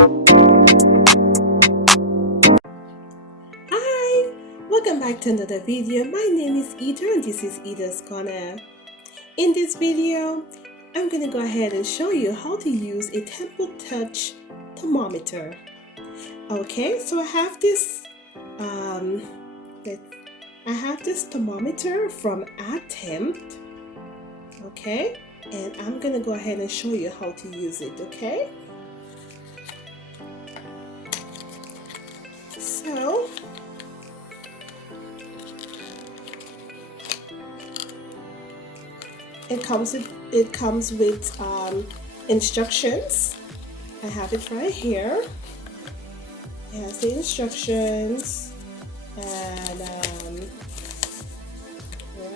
Hi, welcome back to another video. My name is Ida and this is Ida's Corner. In this video, I'm going to go ahead and show you how to use a Temporal Touch thermometer. Okay, so I have this thermometer from Attempt. Okay, and I'm going to go ahead and show you how to use it. Okay, so it comes with instructions. I have it right here. It has the instructions, and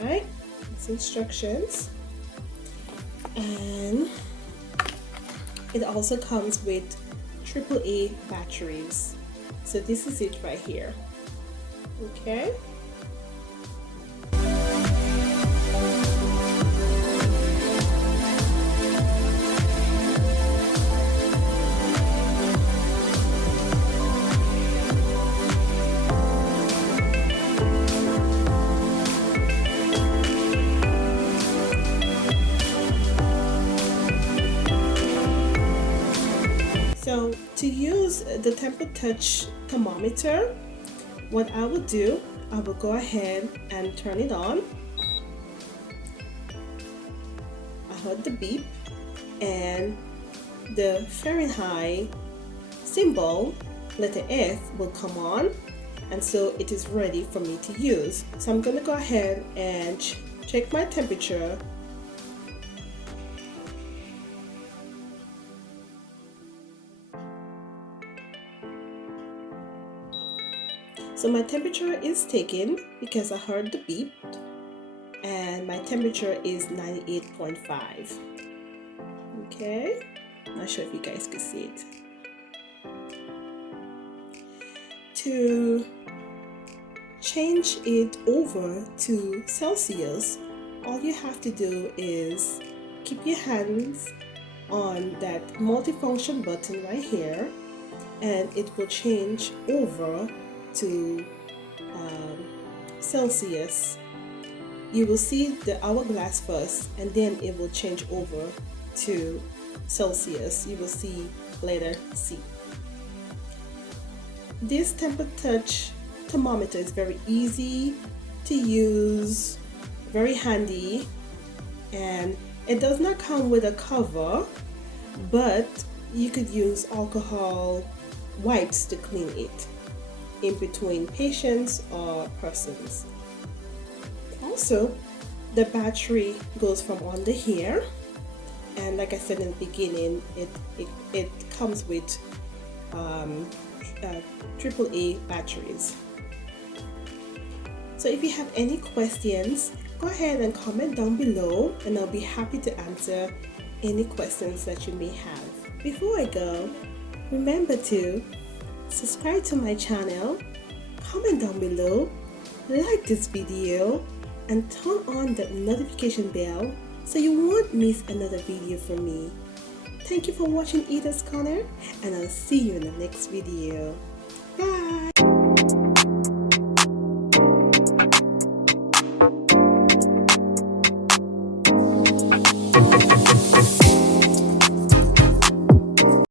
right, it's instructions, and it also comes with AAA batteries. So this is it right here. Okay. So to use the Temporal Touch thermometer, what I will do, I will go ahead and turn it on. I heard the beep and the Fahrenheit symbol, letter F, will come on, and so it is ready for me to use. So I'm going to go ahead and check my temperature. So my temperature is taken because I heard the beep, and my temperature is 98.5. Okay, not sure if you guys can see it. To change it over to Celsius, all you have to do is keep your hands on that multifunction button right here, and it will change over to Celsius. You will see the hourglass first, and then it will change over to Celsius. You will see letter C. This Temporal Touch thermometer is very easy to use, very handy, and it does not come with a cover, but you could use alcohol wipes to clean it in between patients or persons. Also, the battery goes from under here, and like I said in the beginning, it comes with AAA batteries. So if you have any questions, go ahead and comment down below, and I'll be happy to answer any questions that you may have. Before I go, remember to subscribe to my channel, comment down below, like this video, and turn on the notification bell so you won't miss another video from me. Thank you for watching Ida's Corner, and I'll see you in the next video. Bye!